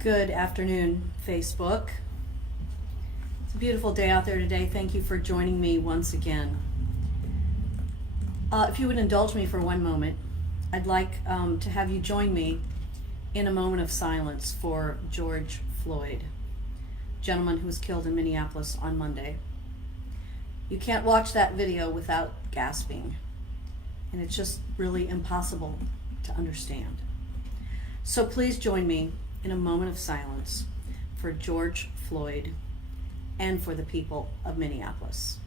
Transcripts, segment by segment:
Good afternoon, Facebook. It's a beautiful day out there today. Thank you for joining me once again. If you would indulge me for one moment, I'd like to have you join me in a moment of silence for George Floyd, gentleman who was killed in Minneapolis on Monday. You can't watch that video without gasping, and it's just really impossible to understand. So please join me in a moment of silence for George Floyd and for the people of Minneapolis.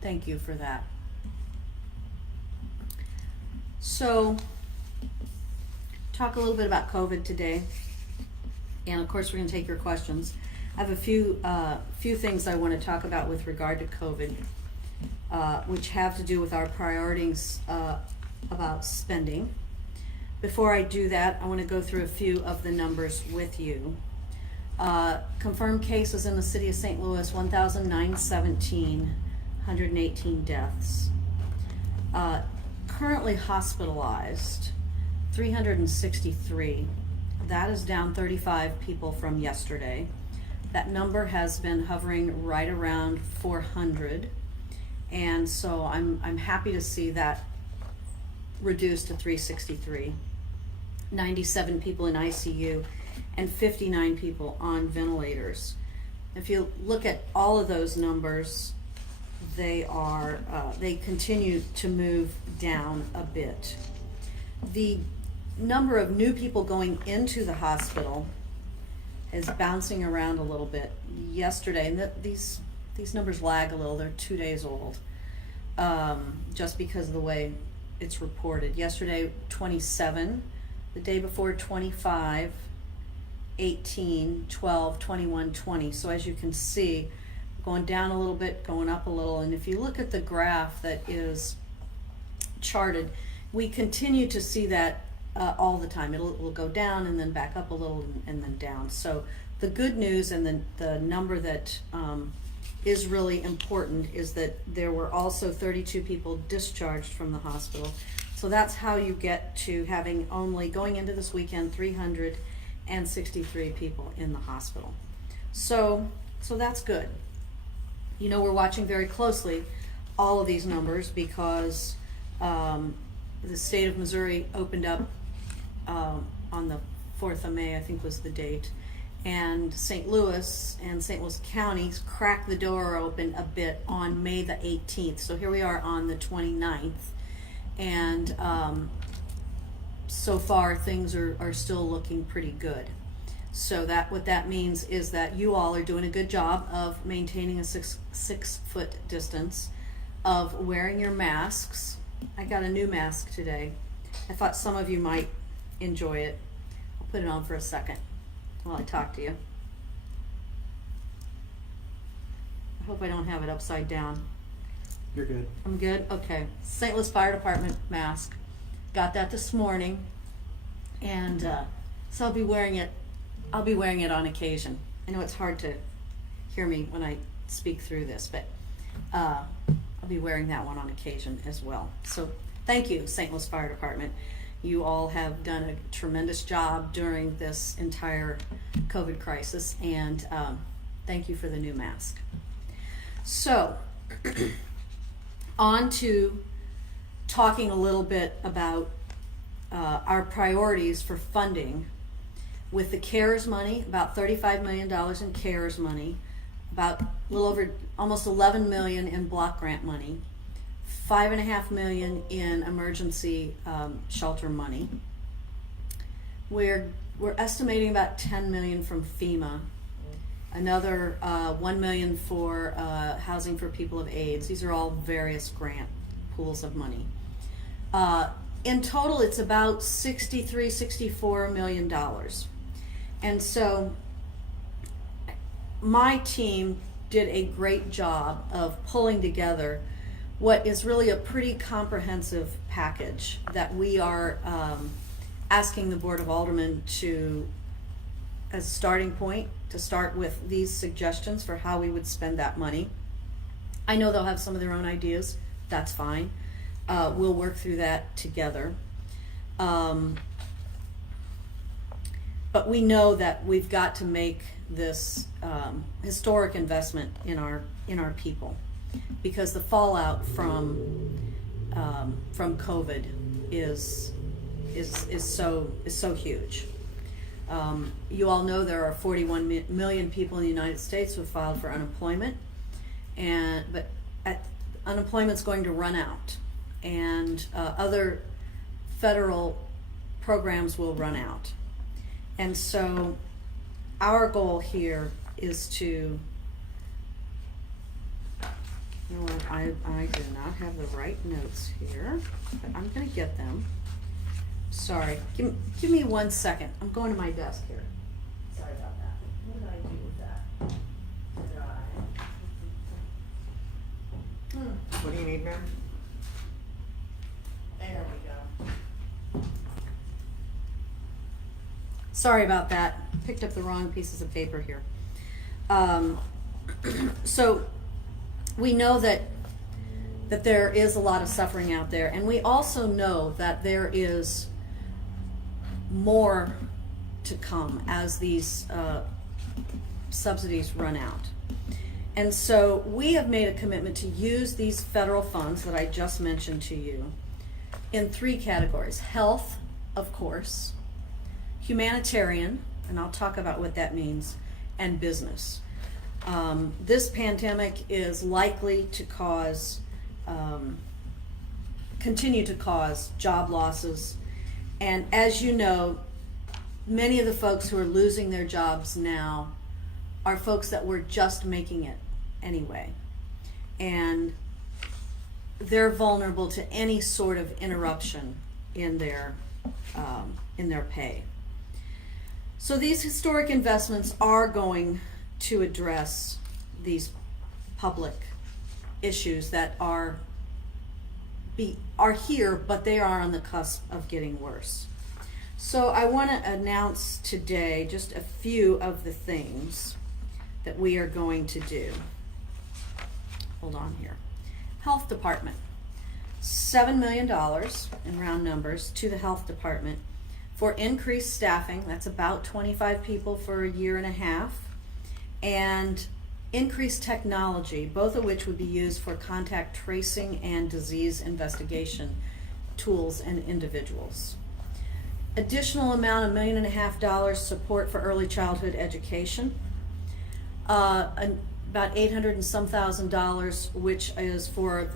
Thank you for that. So, talk a little bit about COVID today, and of course we're going to take your questions. I have a few things I want to talk about with regard to COVID, which have to do with our priorities about spending. Before I do that, I want to go through a few of the numbers with you. Confirmed cases in the city of St. Louis, 1,917, 118 deaths. Currently hospitalized, 363. That is down 35 people from yesterday. That number has been hovering right around 400, and so I'm happy to see that reduced to 363. 97 people in ICU and 59 people on ventilators. If you look at all of those numbers, they continue to move down a bit. The number of new people going into the hospital is bouncing around a little bit. Yesterday, and these numbers lag a little, they're 2 days old, just because of the way it's reported. Yesterday, 27, the day before 25, 18, 12, 21, 20. So as you can see, going down a little bit, going up a little, and if you look at the graph that is charted, we continue to see that all the time. It'll go down and then back up a little and then down. So the good news and the number that is really important is that there were also 32 people discharged from the hospital. So that's how you get to having only, going into this weekend, 363 people in the hospital. So that's good. You know, we're watching very closely all of these numbers because the state of Missouri opened up on the 4th of May, I think was the date, and St. Louis and St. Louis counties cracked the door open a bit on May the 18th. So here we are on the 29th, and so far things are still looking pretty good. So what that means is that you all are doing a good job of maintaining a six foot distance, of wearing your masks. I got a new mask today. I thought some of you might enjoy it. I'll put it on for a second while I talk to you. I hope I don't have it upside down. You're good. I'm good? Okay. St. Louis Fire Department mask. Got that this morning, and so I'll be wearing it on occasion. I know it's hard to hear me when I speak through this, but I'll be wearing that one on occasion as well. So thank you, St. Louis Fire Department. You all have done a tremendous job during this entire COVID crisis, and thank you for the new mask. So on to talking a little bit about our priorities for funding. With the CARES money, about $35 million in CARES money, about a little over, almost $11 million in block grant money, $5.5 million in emergency shelter money. We're estimating about $10 million from FEMA, another $1 million for housing for people of AIDS. These are all various grant pools of money. In total, it's about $64 million. And so my team did a great job of pulling together what is really a pretty comprehensive package that we are asking the Board of Aldermen to, as a starting point, to start with these suggestions for how we would spend that money. I know they'll have some of their own ideas. that's fine. We'll work through that together. But we know that we've got to make this historic investment in our people, because the fallout from COVID is so huge. You all know there are 41 million people in the United States who have filed for unemployment, but unemployment's going to run out, and other federal programs will run out. And so our goal here is to, you know what, I do not have the right notes here, but I'm going to get them. Sorry, give me 1 second. I'm going to my desk here. Sorry about that. What did I do with that? What do you need, ma'am? There we go. Sorry about that. Picked up the wrong pieces of paper here. So we know that there is a lot of suffering out there, and we also know that there is more to come as these subsidies run out. And so we have made a commitment to use these federal funds that I just mentioned to you in 3 categories: health, of course, humanitarian, and I'll talk about what that means, and business. This pandemic is likely to continue to cause job losses. And as you know, many of the folks who are losing their jobs now are folks that were just making it anyway. And they're vulnerable to any sort of interruption in their pay. So these historic investments are going to address these public issues that are here, but they are on the cusp of getting worse. So I want to announce today just a few of the things that we are going to do. Hold on here. Health Department. $7 million in round numbers to the Health Department for increased staffing. That's about 25 people for a year and a half. And increased technology, both of which would be used for contact tracing and disease investigation tools and individuals. Additional amount, $1.5 million support for early childhood education. About $800 and some thousand, which is for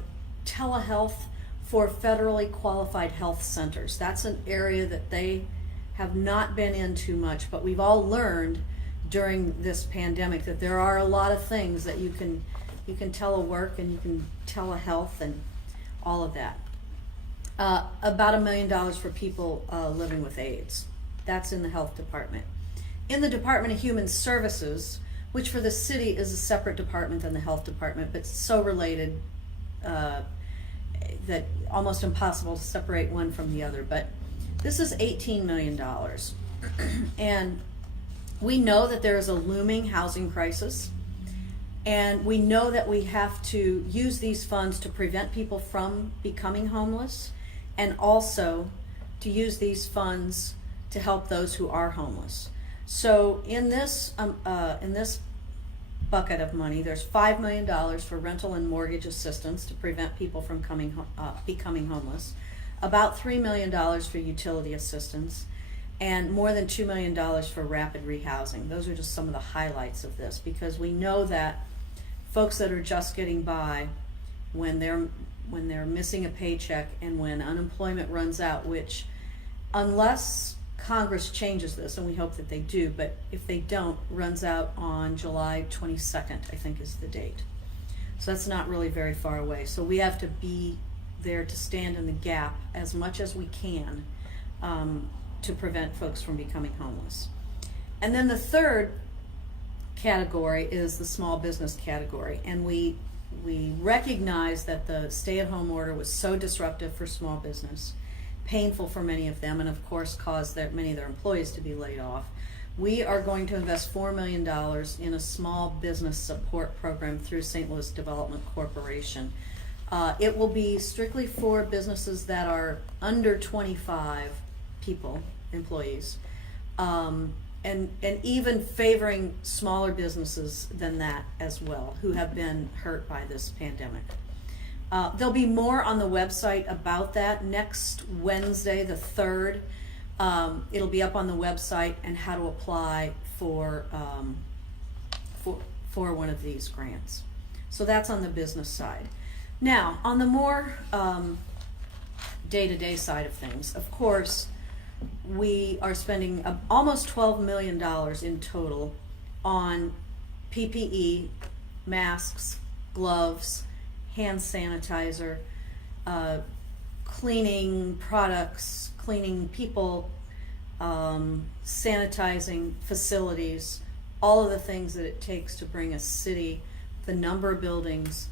telehealth for federally qualified health centers. That's an area that they have not been in too much, but we've all learned during this pandemic that there are a lot of things that you can telework and you can telehealth and all of that. About $1 million for people living with AIDS. That's in the Health Department. In the Department of Human Services, which for the city is a separate department than the Health Department, but so related that almost impossible to separate one from the other. But this is $18 million. And we know that there is a looming housing crisis, and we know that we have to use these funds to prevent people from becoming homeless, and also to use these funds to help those who are homeless. So in this bucket of money, there's $5 million for rental and mortgage assistance to prevent people from becoming homeless, about $3 million for utility assistance, and more than $2 million for rapid rehousing. Those are just some of the highlights of this, because we know that folks that are just getting by, when they're missing a paycheck and when unemployment runs out, which unless Congress changes this, and we hope that they do, but if they don't, runs out on July 22nd, I think is the date. So that's not really very far away. So we have to be there to stand in the gap as much as we can to prevent folks from becoming homeless. And then the third category is the small business category, and we recognize that the stay-at-home order was so disruptive for small business, painful for many of them, and of course caused many of their employees to be laid off. We are going to invest $4 million in a small business support program through St. Louis Development Corporation. It will be strictly for businesses that are under 25 people, employees, and even favoring smaller businesses than that as well, who have been hurt by this pandemic. There'll be more on the website about that next Wednesday, the 3rd. It'll be up on the website and how to apply for one of these grants. So that's on the business side. Now, on the more day-to-day side of things, of course, we are spending almost $12 million in total on PPE, masks, gloves, hand sanitizer, cleaning products, cleaning people, sanitizing facilities, all of the things that it takes to bring a city, the number of buildings,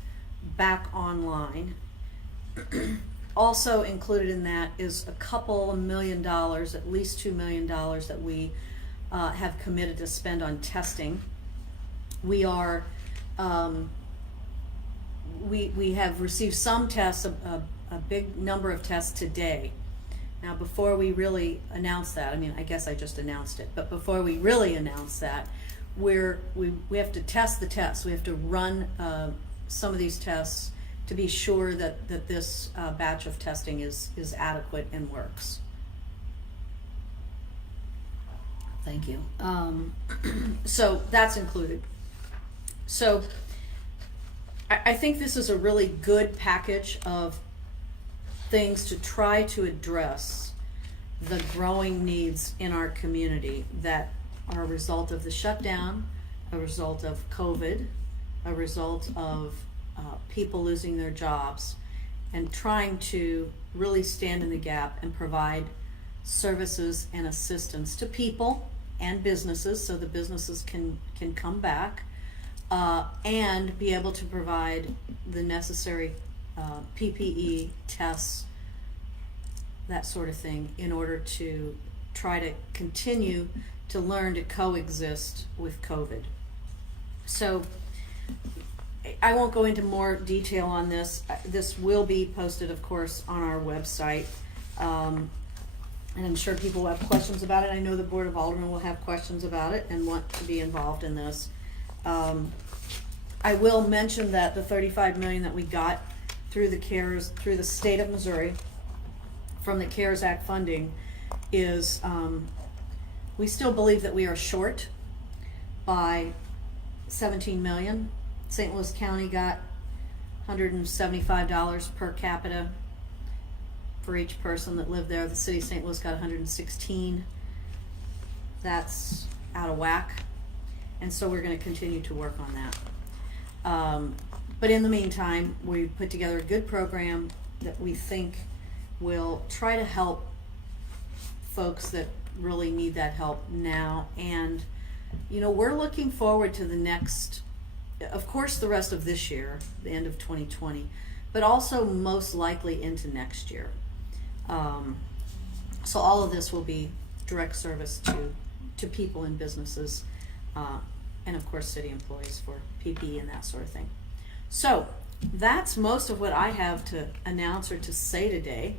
back online. Also included in that is a couple of $1 million, at least $2 million that we have committed to spend on testing. We are we have received some tests, a big number of tests today. Now, before we really announce that, I mean, I guess I just announced it, but before we really announce that, we have to test the tests. We have to run some of these tests to be sure that this batch of testing is adequate and works. Thank you. So that's included. So I think this is a really good package of things to try to address the growing needs in our community that are a result of the shutdown, a result of COVID, a result of people losing their jobs, and trying to really stand in the gap and provide services and assistance to people and businesses so the businesses can come back and be able to provide the necessary PPE tests, that sort of thing, in order to try to continue to learn to coexist with COVID. So I won't go into more detail on this. This will be posted, of course, on our website. And I'm sure people will have questions about it. I know the Board of Aldermen will have questions about it and want to be involved in this. I will mention that the $35 million that we got through the state of Missouri from the CARES Act funding is, we still believe that we are short by $17 million. St. Louis County got $175 per capita for each person that lived there. The city of St. Louis got $116. That's out of whack, and so we're going to continue to work on that. But in the meantime, we put together a good program that we think will try to help folks that really need that help now. And we're looking forward to the next, of course, the rest of this year, the end of 2020, but also most likely into next year. So all of this will be direct service to people and businesses, and of course city employees for PPE and that sort of thing. So that's most of what I have to announce or to say today.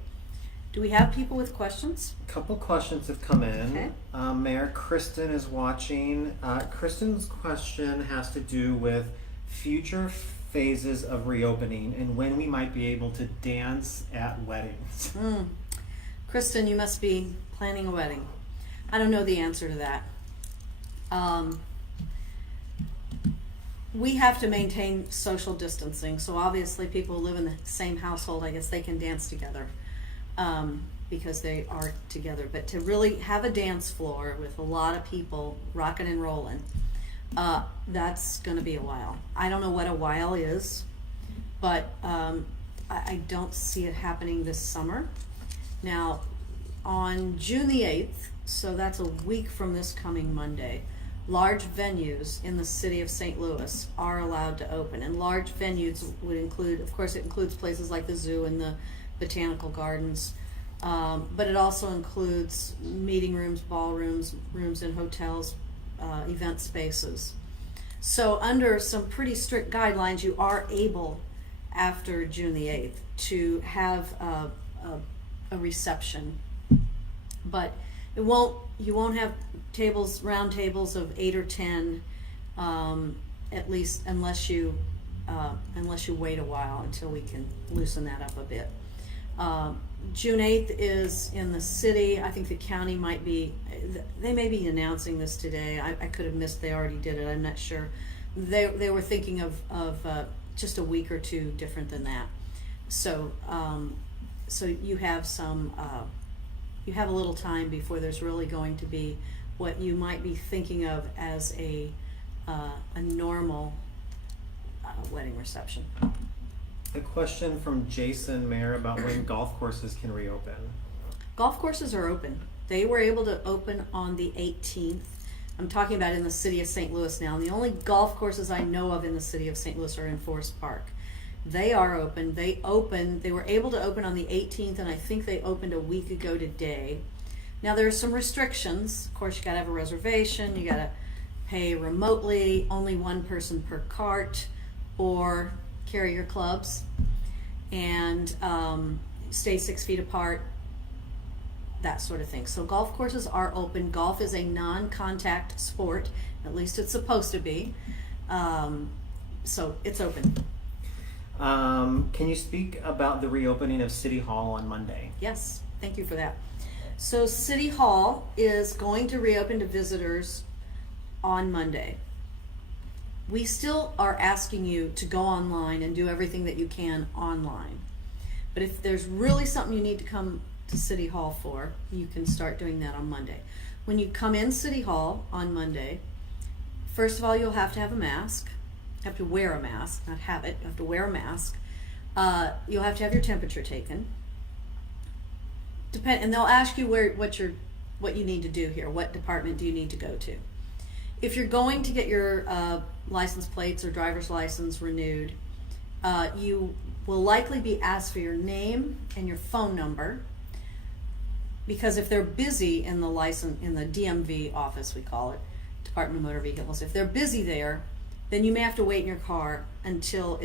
Do we have people with questions? A couple questions have come in. Okay. Mayor Kristen is watching. Kristen's question has to do with future phases of reopening and when we might be able to dance at weddings. Kristen, you must be planning a wedding. I don't know the answer to that. We have to maintain social distancing, so obviously people who live in the same household, I guess they can dance together because they are together. But to really have a dance floor with a lot of people rocking and rolling, that's going to be a while. I don't know what a while is, but I don't see it happening this summer. Now, on June the 8th, so that's a week from this coming Monday, large venues in the city of St. Louis are allowed to open. And large venues would include, of course, it includes places like the zoo and the botanical gardens, but it also includes meeting rooms, ballrooms, rooms in hotels, event spaces. So under some pretty strict guidelines, you are able, after June the 8th to have a reception, but you won't have round tables of 8 or 10, at least unless you wait a while until we can loosen that up a bit. June 8th is in the city. I think the county they may be announcing this today. I could have missed, they already did it, I'm not sure. They were thinking of just a week or two different than that. So you have you have a little time before there's really going to be what you might be thinking of as a normal wedding reception. A question from Jason Mayer about when golf courses can reopen. Golf courses are open. They were able to open on the 18th. I'm talking about in the city of St. Louis now. And the only golf courses I know of in the city of St. Louis are in Forest Park. They are open. They were able to open on the 18th, and I think they opened a week ago today. Now there are some restrictions. Of course, you gotta have a reservation, you gotta pay remotely, only one person per cart, or carry your clubs, and stay 6 feet apart, that sort of thing. So golf courses are open. Golf is a non-contact sport, at least it's supposed to be. So it's open. Can you speak about the reopening of City Hall on Monday? Yes, thank you for that. So City Hall is going to reopen to visitors on Monday. We still are asking you to go online and do everything that you can online. But if there's really something you need to come to City Hall for, you can start doing that on Monday. When you come in City Hall on Monday, first of all, you'll have to have a mask. You have to wear a mask, not have it. You have to wear a mask. You'll have to have your temperature taken. And they'll ask you what you need to do here. What department do you need to go to? If you're going to get your license plates or driver's license renewed, you will likely be asked for your name and your phone number, because if they're busy in the DMV office, we call it, Department of Motor Vehicles, if they're busy there, then you may have to wait in your car until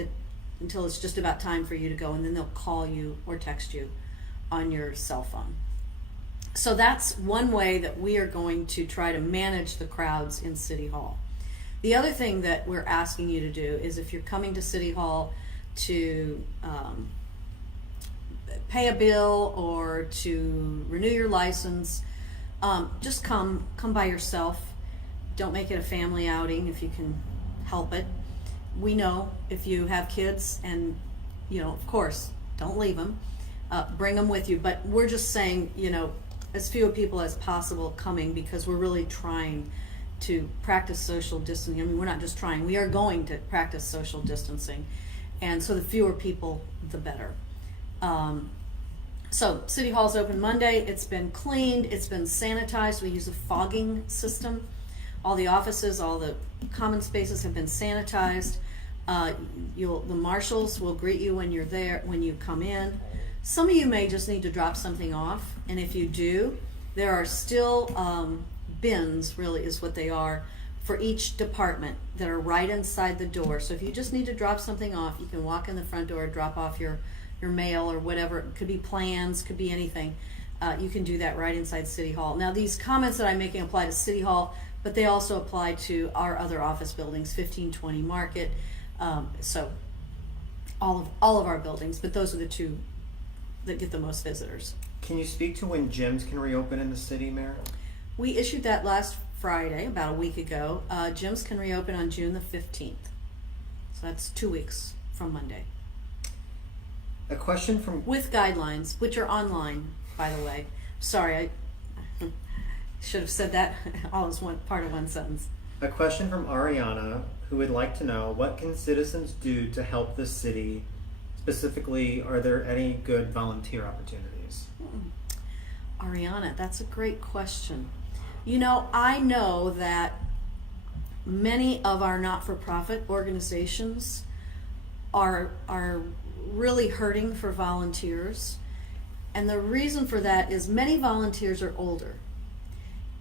it's just about time for you to go, and then they'll call you or text you on your cell phone. So that's one way that we are going to try to manage the crowds in City Hall. The other thing that we're asking you to do is, if you're coming to City Hall to pay a bill or to renew your license, just come by yourself. Don't make it a family outing if you can help it. We know if you have kids, and of course, don't leave them. Bring them with you. But we're just saying, as few people as possible coming, because we're really trying to practice social distancing. I mean, we're not just trying, we are going to practice social distancing. And so the fewer people, the better. So City Hall's open Monday. It's been cleaned, it's been sanitized. We use a fogging system. All the offices, all the common spaces have been sanitized. The marshals will greet you when you're there, when you come in. Some of you may just need to drop something off, and if you do, there are still bins, really is what they are, for each department that are right inside the door. So if you just need to drop something off, you can walk in the front door, drop off your mail or whatever. It could be plans, could be anything. You can do that right inside City Hall. Now, these comments that I'm making apply to City Hall, but they also apply to our other office buildings, 1520 Market, so all of our buildings, but those are the two that get the most visitors. Can you speak to when gyms can reopen in the city, Mayor? We issued that last Friday, about a week ago. Gyms can reopen on June the 15th. So that's 2 weeks from Monday. A question from... With guidelines, which are online, by the way. Sorry, I should have said that all as one part of one sentence. A question from Ariana, who would like to know, what can citizens do to help the city? Specifically, are there any good volunteer opportunities? Ariana, that's a great question. I know that many of our not-for-profit organizations are really hurting for volunteers. And the reason for that is many volunteers are older.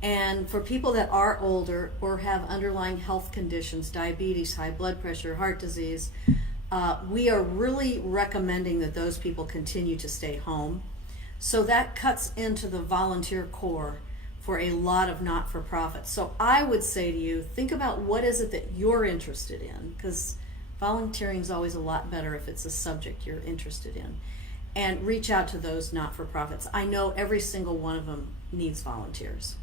And for people that are older or have underlying health conditions, diabetes, high blood pressure, heart disease, we are really recommending that those people continue to stay home. So that cuts into the volunteer core for a lot of not-for-profits. So I would say to you, think about what is it that you're interested in, because volunteering is always a lot better if it's a subject you're interested in, and reach out to those not-for-profits. I know every single one of them needs volunteers.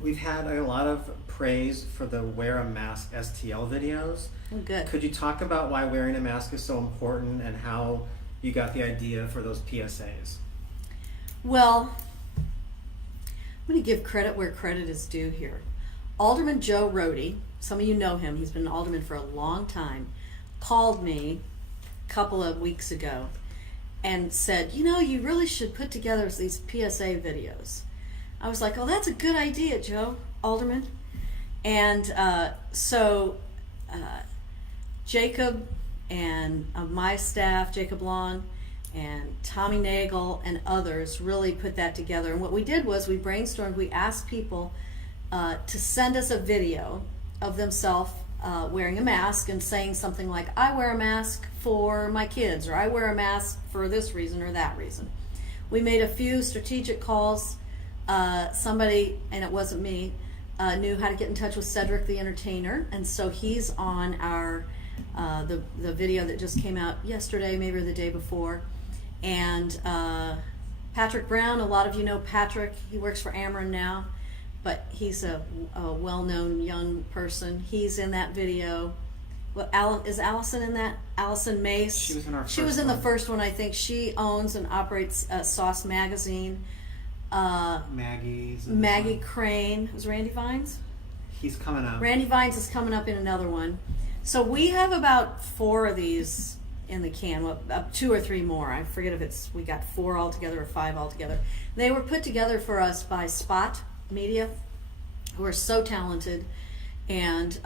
We've had a lot of praise for the Wear a Mask STL videos. Oh, good. Could you talk about why wearing a mask is so important and how you got the idea for those PSAs? Well, I'm going to give credit where credit is due here. Alderman Joe Rohde, some of you know him, he's been an alderman for a long time, called me a couple of weeks ago and said, you know, you really should put together these PSA videos. I was like, oh, that's a good idea, Joe, Alderman. And so Jacob and my staff, Jacob Long and Tommy Nagel and others really put that together. And what we did was we brainstormed, we asked people to send us a video of themselves wearing a mask and saying something like, I wear a mask for my kids, or I wear a mask for this reason or that reason. We made a few strategic calls. Somebody, and it wasn't me, knew how to get in touch with Cedric the Entertainer, and so he's on our the video that just came out yesterday, maybe the day before. And Patrick Brown, a lot of you know Patrick, he works for Ameren now, but he's a well-known young person. He's in that video. Well, is Allison in that? Allison Mace. She was in our first She was in the one. first one, I think. She owns and operates Sauce Magazine. Maggie's. in this Maggie one. Crane. Was Randy Vines? He's coming up. Randy Vines is coming up in another one. So we have about 4 of these in the can, well, 2 or 3 more. I forget if we got 4 altogether or 5 altogether. They were put together for us by Spot Media, who are so talented. And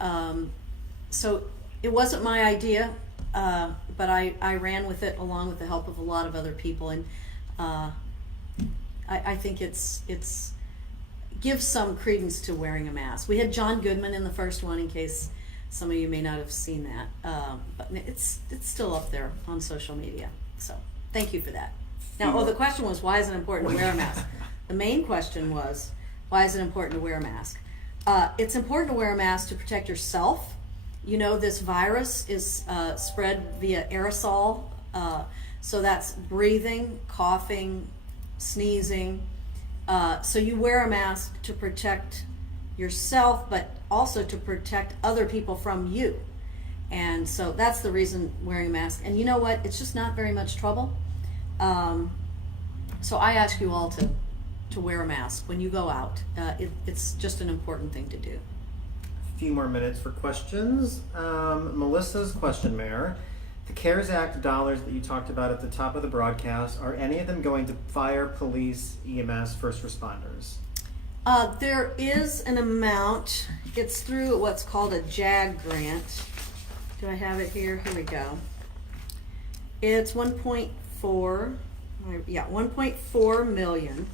so it wasn't my idea, but I ran with it along with the help of a lot of other people. And I think it's gives some credence to wearing a mask. We had John Goodman in the first one, in case some of you may not have seen that, but it's still up there on social media. So thank you for that. Now, the question was, why is it important to wear a mask? The main question was, why is it important to wear a mask? It's important to wear a mask to protect yourself. You know, this virus is spread via aerosol, so that's breathing, coughing, sneezing. So you wear a mask to protect yourself, but also to protect other people from you. And so that's the reason wearing a mask. And you know what? It's just not very much trouble. So I ask you all to wear a mask when you go out. It's just an important thing to do. A few more minutes for questions. Melissa's question, Mayor. The CARES Act dollars that you talked about at the top of the broadcast, are any of them going to fire, police, EMS, first responders? There is an amount. It's through what's called a JAG grant. Do I have it here? Here we go. It's 1.4 million.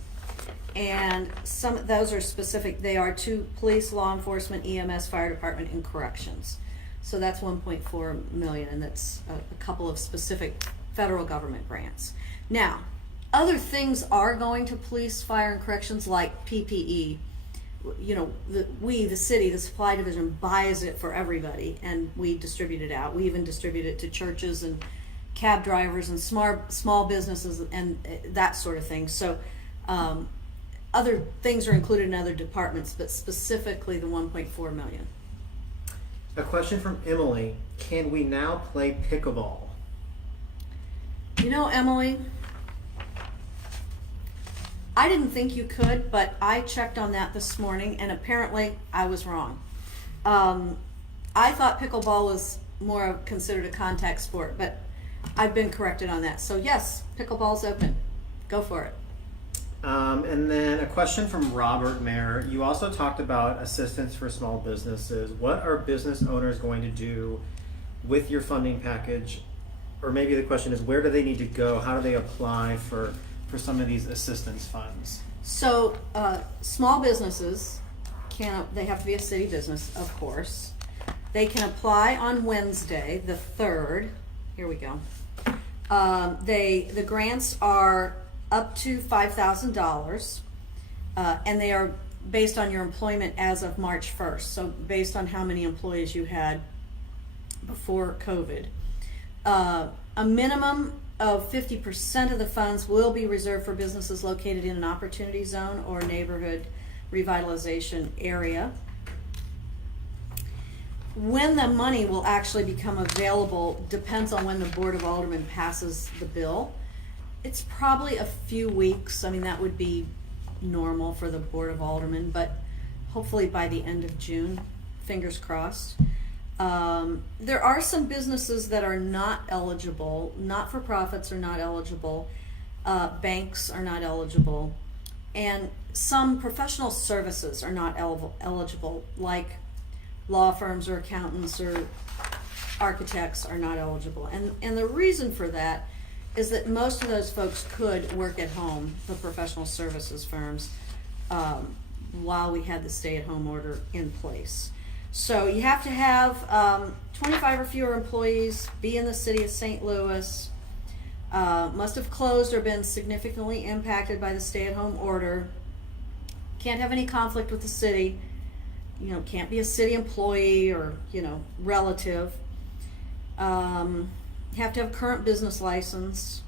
And some those are specific. They are to police, law enforcement, EMS, fire department, and corrections. So that's 1.4 million, and that's a couple of specific federal government grants. Now, other things are going to police, fire, and corrections, like PPE. You know, the city, the supply division buys it for everybody, and we distribute it out. We even distribute it to churches and cab drivers and small businesses and that sort of thing. So other things are included in other departments, but specifically the 1.4 million. A question from Emily. Can we now play pickleball? You know, Emily, I didn't think you could, but I checked on that this morning, and apparently I was wrong. I thought pickleball was more considered a contact sport, but I've been corrected on that. So yes, pickleball's open. Go for it. And then a question from Robert, Mayor. You also talked about assistance for small businesses. What are business owners going to do with your funding package? Or maybe the question is, where do they need to go? How do they apply for some of these assistance funds? So small businesses they have to be a city business, of course. They can apply on Wednesday, the 3rd. Here we go. The grants are up to $5,000, and they are based on your employment as of March 1st. So based on how many employees you had before COVID. A minimum of 50% of the funds will be reserved for businesses located in an opportunity zone or neighborhood revitalization area. When the money will actually become available depends on when the Board of Aldermen passes the bill. It's probably a few weeks. I mean, that would be normal for the Board of Aldermen, but hopefully by the end of June, fingers crossed. There are some businesses that are not eligible. Not-for-profits are not eligible. Banks are not eligible. And some professional services are not eligible, like law firms or accountants or architects are not eligible. And the reason for that is that most of those folks could work at home, the professional services firms, while we had the stay-at-home order in place. So you have to have 25 or fewer employees, be in the city of St. Louis, must have closed or been significantly impacted by the stay-at-home order, can't have any conflict with the city, can't be a city employee or, relative. You have to have a current business license.